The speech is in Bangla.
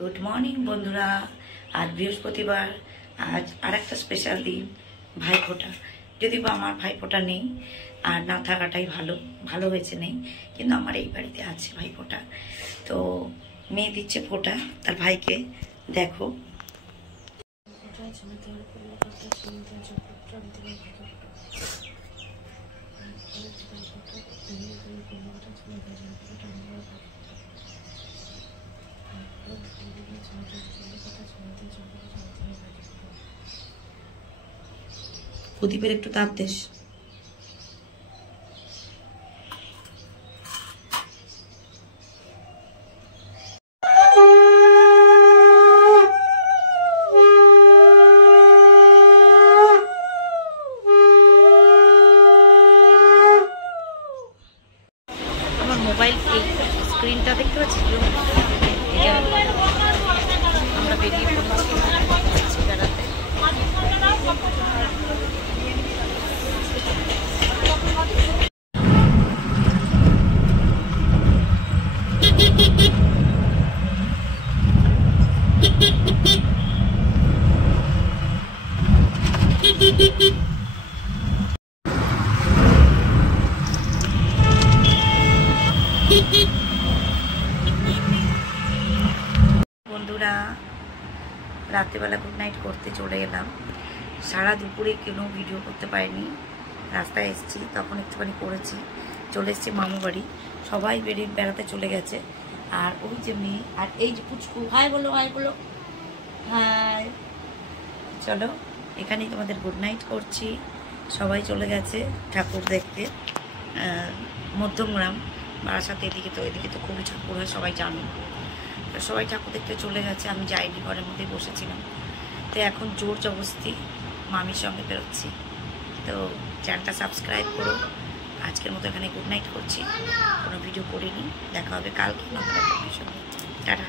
গুড মর্নিং বন্ধুরা। আজ বৃহস্পতিবার, আজ আর একটা স্পেশাল দিন, ভাইফোঁটা। যদি বা আমার ভাইফোঁটা নেই, আর না থাকাটাই ভালো, ভালো হয়েছে নেই, কিন্তু আমার এই বাড়িতে আছে ভাইফোঁটা। তো মেয়ে দিচ্ছে ফোঁটা তার ভাইকে, দেখো। প্রদীপের একটু তাপ দেশ। আমার মোবাইল এই স্ক্রিনটা দেখতে পাচ্ছি, আমরা বেরিয়ে পড়ছি বেড়াতে। বন্ধুরা, রাত্রিবেলা গুড নাইট করতে চলে এলাম। সারা দুপুরে কোনো ভিডিও করতে পারিনি, রাস্তায় এসেছি তখন একটুখানি করেছি। চলে এসেছি মামু বাড়ি, সবাই বেড়াতে চলে গেছে। আর ওই যে মেয়ে, আর এই যে পুচকু, হাই বলো, হাই বলো, হাই। চলো, এখানেই তোমাদের গুড নাইট করছি। সবাই চলে গেছে ঠাকুর দেখতে। মধ্যমগ্রাম, বারাসাতে, এদিকে তো খুবই ঠাকুর হয়, সবাই জানো। সবাই ঠাকুর দেখতে চলে গেছে, আমি যাইনি, ঘরের মধ্যেই বসেছিলাম। তো এখন জোর জবরদস্তি মামির সঙ্গে বেরোচ্ছি। তো চ্যানেলটা সাবস্ক্রাইব করো। আজকের মতো এখানে গুড নাইট করছি, কোনো ভিডিও করিনি। দেখা হবে কালকে নতুন একটা ভিডিওর সঙ্গে। টাটা।